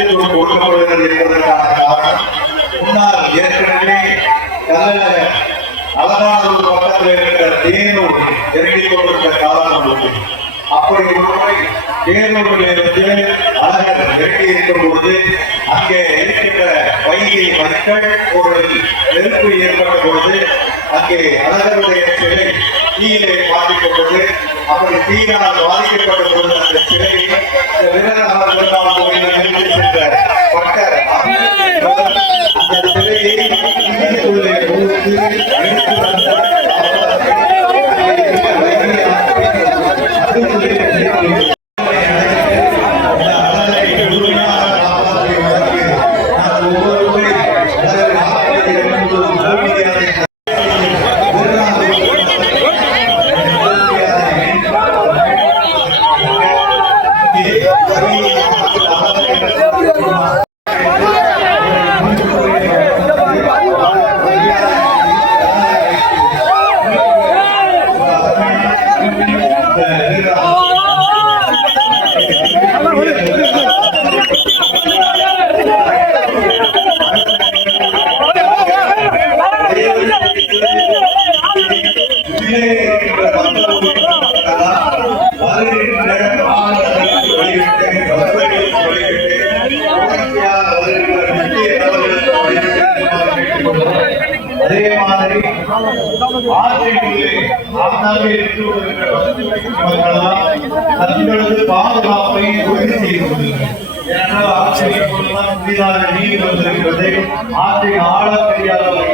முக்கியத்துவம் கொடுக்கப்படுகிறது என்பதற்கான காரணம் முன்னால் ஏற்கனவே அலங்காநல்லூர் பக்கத்தில் இருக்கிற தேனூர் இறங்கிக் கொண்டிருந்த காலம் உள்ளது. அப்படி ஒருமுறை தேனூரிலிருந்து அழகர் இறங்கி இருக்கும் பொழுது அங்கே இருக்கின்ற வைகை மக்கள் ஒரு நெருப்பு ஏற்பட்ட பொழுது அங்கே அழகருடைய சிலை தீயிலே பாதிக்கப்பட்டது. அப்படி தீயினால் பாதிக்கப்பட்ட பொழுது அந்த சிலையை வீரநகர் கோயிலில் நிறுத்தி சென்ற பக்தர் அந்த சிலையை தீயிலே ஊற்றி அழித்து வந்தார். அதே மாதிரி தங்களது பாதுகாப்பை உறுதி செய்கிறது. ஏனென்றால் ஆட்சியை புதிதாக நீர் வந்திருக்கிறது. ஆற்றின் ஆழம் தெரியாதவர்கள்